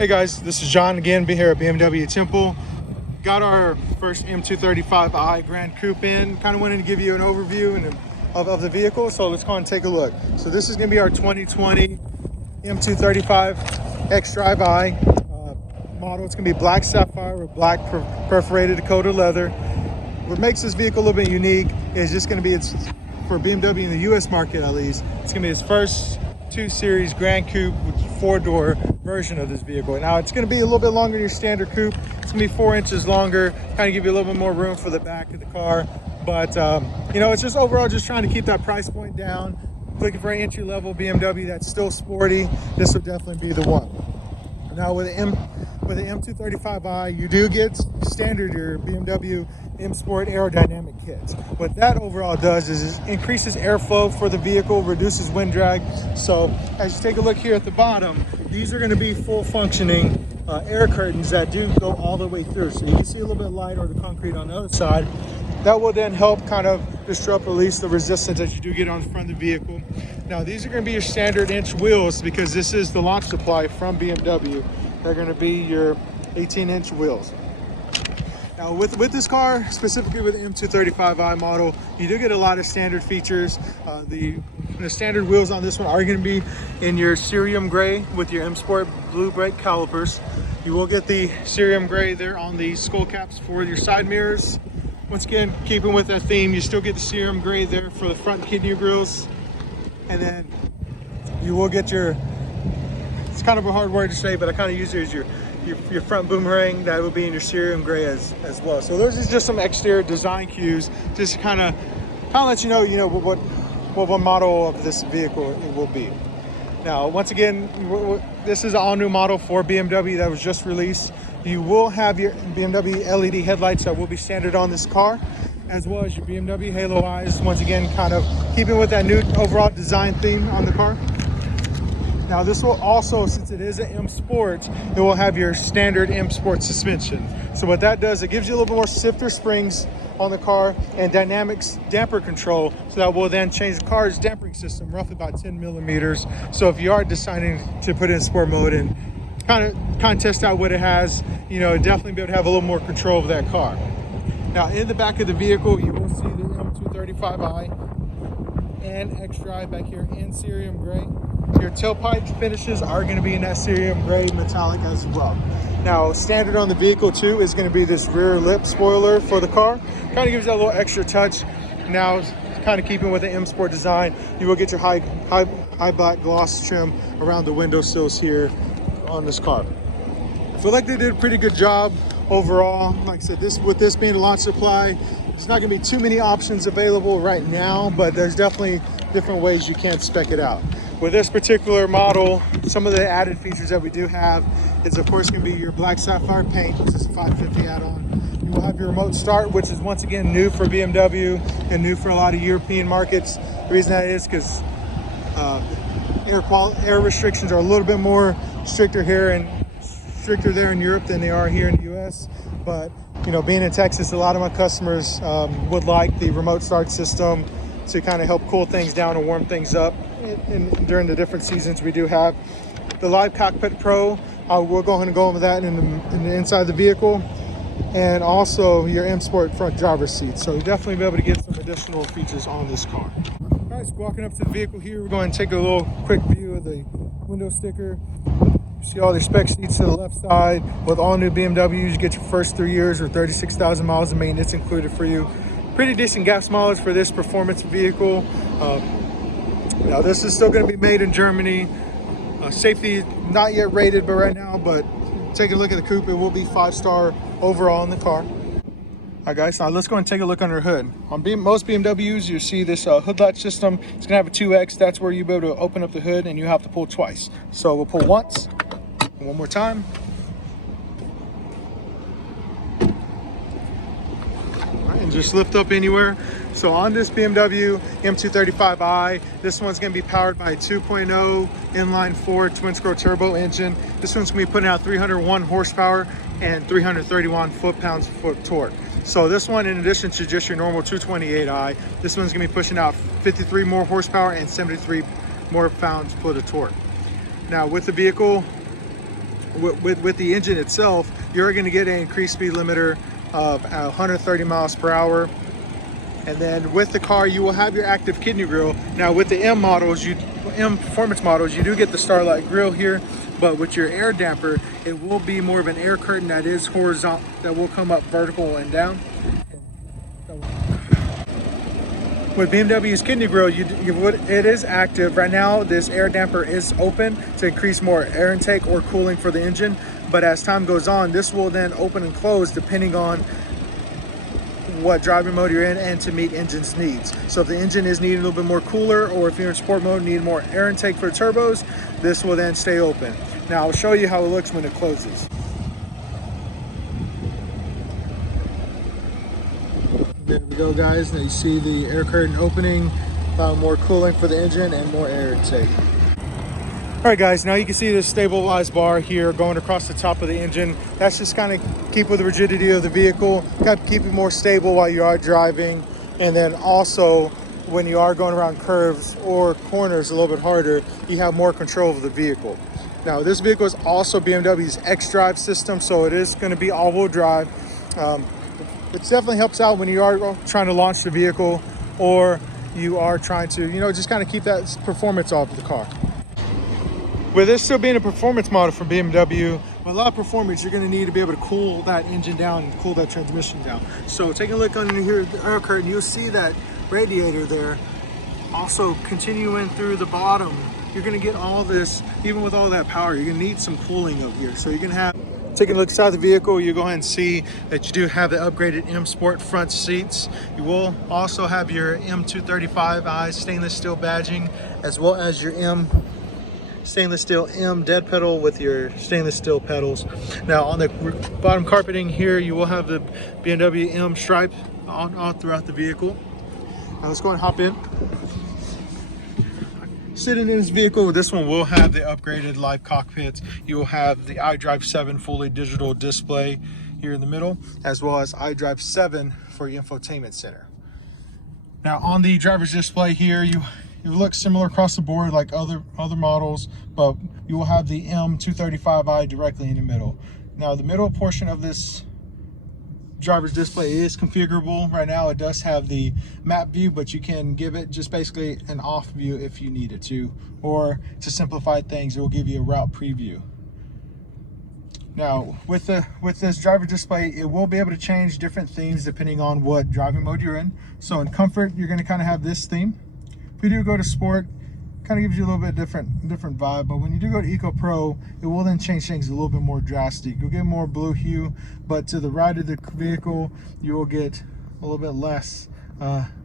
Hey guys, this is John again, be here at BMW Temple. Got our first M235i Gran Coupe in. Kind of wanted to give you an overview of the vehicle, so let's go and take a look. So this is going to be our 2020 M235 X-Drive I model. It's going to be black sapphire with black perforated Dakota leather. What makes this vehicle a little bit unique is just going to be, it's for BMW in the US market at least, it's going to be its first 2 Series Gran Coupe, which is 4-door version of this vehicle. Now it's going to be a little bit longer than your standard coupe. It's going to be 4 inches longer, kind of give you a little bit more room for the back of the car. But you know, it's just overall just trying to keep that price point down. Looking for an entry-level BMW that's still sporty, this would definitely be the one. Now with the M235i, you do get standard your BMW M Sport aerodynamic kits. What that overall does is it increases airflow for the vehicle, reduces wind drag. So as you take a look here at the bottom, these are going to be full functioning air curtains that do go all the way through. So you can see a little bit of light or the concrete on the other side. That will then help kind of disrupt, release the resistance that you do get on the front of the vehicle. Now these are going to be your standard inch wheels because this is the launch supply from BMW. They're going to be your 18-inch wheels. Now with this car, specifically with the M235i model, you do get a lot of standard features. The standard wheels on this one are going to be in your cerium gray with your M Sport blue brake calipers. You will get the cerium gray there on the skull caps for your side mirrors. Once again, keeping with that theme, you still get the cerium gray there for the front kidney grills. And then you will get your, it's kind of a hard word to say, but I kind of use it as your front boomerang. That will be in your cerium gray as well. So those are just some exterior design cues, just to kind of let you know what model of this vehicle it will be. Now, once again, this is an all-new model for BMW that was just released. You will have your BMW LED headlights that will be standard on this car, as well as your BMW halo eyes. Once again, kind of keeping with that new overall design theme on the car. Now this will also, since it is an M Sport, it will have your standard M Sport suspension. So what that does, it gives you a little bit more stiffer springs on the car and dynamics damper control. So that will then change the car's dampering system roughly about 10 millimeters. So if you are deciding to put it in sport mode and kind of test out what it has, you know, definitely be able to have a little more control of that car. Now in the back of the vehicle, you will see the M235i and X-Drive back here in cerium gray. Your tailpipe finishes are going to be in that cerium gray metallic as well. Now standard on the vehicle too is going to be this rear lip spoiler for the car. Kind of gives that a little extra touch. Now kind of keeping with the M Sport design, you will get your high black gloss trim around the window sills here on this car. I feel like they did a pretty good job overall. Like I said, with this being a launch supply, there's not going to be too many options available right now, but there's definitely different ways you can spec it out. With this particular model, some of the added features that we do have is, of course, going to be your black sapphire paint, which is a 550 add-on. You will have your remote start, which is once again new for BMW and new for a lot of European markets. The reason that is because air restrictions are a little bit more stricter here and stricter there in Europe than they are here in the US. But you know, being in Texas, a lot of my customers would like the remote start system to kind of help cool things down and warm things up during the different seasons we do have. The Live Cockpit Pro, we're going to go over that in the inside of the vehicle, and also your M Sport front driver's seat. So you'll definitely be able to get some additional features on this car. All right, so walking up to the vehicle here, we're going to take a little quick view of the window sticker. You see all the spec seats to the left side. With all new BMWs, you get your first 3 years or 36,000 miles of maintenance included for you. Pretty decent gas mileage for this performance vehicle. Now this is still going to be made in Germany. Safety not yet rated, but right now, but take a look at the coupe, it will be 5-star overall in the car. All right guys, now let's go and take a look under the hood. On most BMWs, you see this hood latch system. It's going to have a 2X. That's where you'll be able to open up the hood and you have to pull twice. So we'll pull once, and one more time. And just lift up anywhere. So on this BMW M235i, this one's going to be powered by a 2.0 inline-4 twin-scroll turbo engine. This one's going to be putting out 301 horsepower and 331 foot-pounds of torque. So this one, in addition to just your normal 228i, this one's going to be pushing out 53 more horsepower and 73 more pounds-foot of torque. Now with the vehicle, with the engine itself, you're going to get an increased speed limiter of 130 miles per hour. And then with the car, you will have your active kidney grille. Now with the M Performance models, you do get the Starlight grille here, but with your air damper, it will be more of an air curtain that is horizontal, that will come up vertical and down. With BMW's kidney grille, it is active. Right now, this air damper is open to increase more air intake or cooling for the engine. But as time goes on, this will then open and close depending on what driving mode you're in and to meet engine's needs. So if the engine is needing a little bit more cooler, or if you're in sport mode, need more air intake for the turbos, this will then stay open. Now I'll show you how it looks when it closes. There we go, guys. Now you see the air curtain opening, more cooling for the engine and more air intake. All right, guys, now you can see the stabilized bar here going across the top of the engine. That's just kind of keep with the rigidity of the vehicle, kind of keep it more stable while you are driving. And then also when you are going around curves or corners a little bit harder, you have more control of the vehicle. Now this vehicle is also BMW's xDrive system, so it is going to be all-wheel drive. It definitely helps out when you are trying to launch the vehicle, or you are trying to, just kind of keep that performance off the car. With this still being a performance model from BMW, with a lot of performance, you're going to need to be able to cool that engine down and cool that transmission down. So taking a look under here at the air curtain, you'll see that radiator there. Also continuing through the bottom, you're going to get all this, even with all that power, you're going to need some cooling up here. So you're going to have, taking a look inside the vehicle, you go ahead and see that you do have the upgraded M Sport front seats. You will also have your M235i stainless steel badging, as well as your stainless steel M dead pedal with your stainless steel pedals. Now on the bottom carpeting here, you will have the BMW M stripe all throughout the vehicle. Now let's go and hop in. Sitting in this vehicle, this one will have the upgraded live cockpits. You will have the iDrive 7 fully digital display here in the middle, as well as iDrive 7 for your infotainment center. Now on the driver's display here, it looks similar across the board like other models, but you will have the M235i directly in the middle. Now the middle portion of this driver's display is configurable. Right now it does have the map view, but you can give it just basically an off view if you need it to, or to simplify things, it will give you a route preview. Now with this driver display, it will be able to change different themes depending on what driving mode you're in. So in comfort, you're going to kind of have this theme. If you do go to sport, kind of gives you a little bit different vibe, but when you do go to Eco Pro, it will then change things a little bit more drastic. You'll get more blue hue, but to the right of the vehicle, you will get a little bit less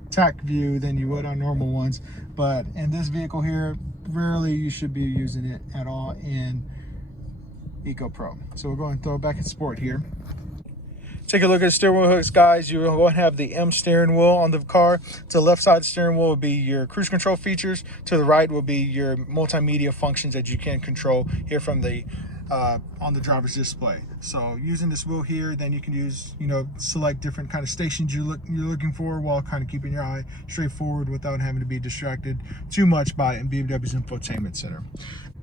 tack view than you would on normal ones. But in this vehicle here, rarely you should be using it at all in Eco Pro. So we'll go and throw it back in sport here. Take a look at the steering wheel hooks, guys. You will have the M steering wheel on the car. To the left side of the steering wheel will be your cruise control features. To the right will be your multimedia functions that you can control here from the on the driver's display. So using this wheel here, then you can use, select different kind of stations you're looking for, while kind of keeping your eye straight forward without having to be distracted too much by BMW's infotainment center.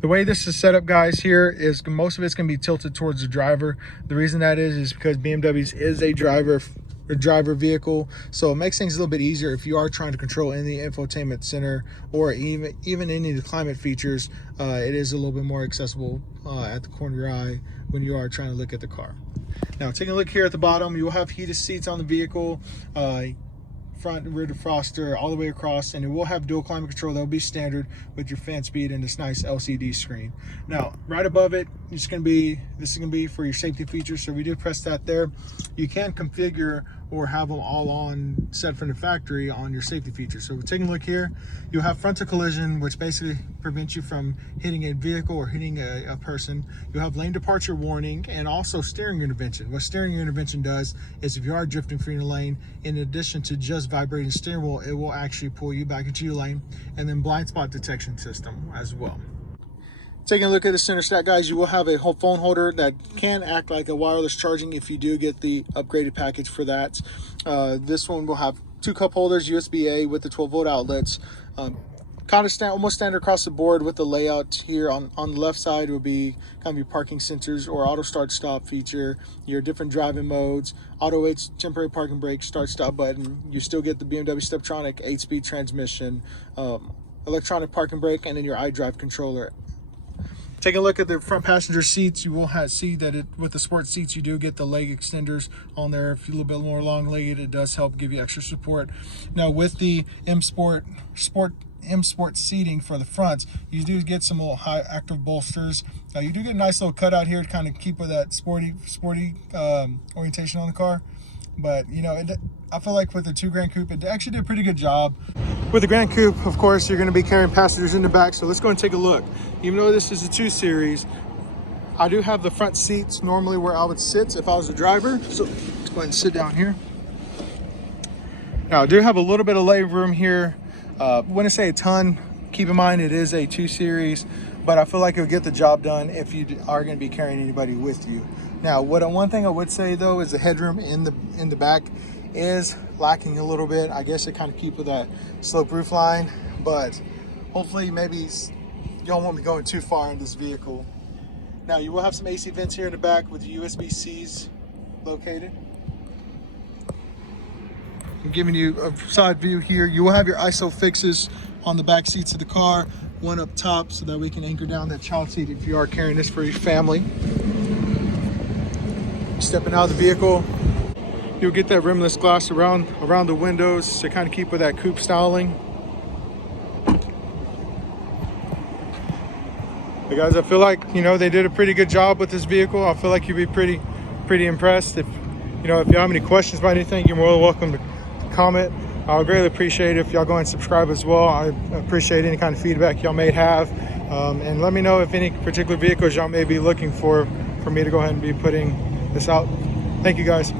The way this is set up, guys, here is most of it's going to be tilted towards the driver. The reason that is because BMW's is a driver vehicle, so it makes things a little bit easier if you are trying to control in the infotainment center, or even any of the climate features. It is a little bit more accessible at the corner of your eye when you are trying to look at the car. Now taking a look here at the bottom, you will have heated seats on the vehicle, front and rear defroster all the way across, and it will have dual climate control that will be standard with your fan speed and this nice LCD screen. Now right above it, this is going to be for your safety features, so we do press that there. You can configure or have them all on set from the factory on your safety features. So we're taking a look here, you'll have frontal collision, which basically prevents you from hitting a vehicle or hitting a person. You'll have lane departure warning, and also steering intervention. What steering intervention does is if you are drifting free in the lane, in addition to just vibrating the steering wheel, it will actually pull you back into your lane. And then blind spot detection system as well. Taking a look at the center stack, guys, you will have a phone holder that can act like a wireless charging if you do get the upgraded package for that. This one will have two cup holders, USB-A with the 12-volt outlets. Kind kind of almost standard across the board with the layout here. On the left side will be kind of your parking sensors or auto start stop feature, your different driving modes, auto H, temporary parking brake, start stop button. You still get the BMW Steptronic 8-speed transmission, electronic parking brake, and then your iDrive controller. Taking a look at the front passenger seats, you will see that with the sport seats, you do get the leg extenders on there. If you're a little bit more long-legged, it does help give you extra support. Now, with the M Sport seating for the fronts, you do get some little high active bolsters. You do get a nice little cutout here to kind of keep with that sporty orientation on the car. But you know, I feel like with the Gran Coupe, it actually did a pretty good job. With the Gran Coupe, of course, you're going to be carrying passengers in the back, so let's go and take a look. Even though this is a 2 Series, I do have the front seats normally where I would sit if I was a driver. So let's go ahead and sit down here. Now, I do have a little bit of leg room here. When I say a ton, keep in mind it is a 2 Series, but I feel like it'll get the job done if you are going to be carrying anybody with you. Now, one thing I would say though is the headroom in the back is lacking a little bit. I guess it kind of keep with that slope roof line, but hopefully maybe you don't want me going too far in this vehicle. Now, you will have some AC vents here in the back with the USB-Cs located. I'm giving you a side view here. You will have your ISO fixes on the back seats of the car, one up top so that we can anchor down that child seat if you are carrying this for your family. Stepping out of the vehicle, you'll get that rimless glass around the windows to kind of keep with that coupe styling. But guys, I feel like, you know, they did a pretty good job with this vehicle. I feel like you'd be pretty impressed. If you have any questions about anything, you're more than welcome to comment. I'll greatly appreciate it if y'all go and subscribe as well. I appreciate any kind of feedback y'all may have, and let me know if any particular vehicles y'all may be looking for me to go ahead and be putting this out. Thank you guys.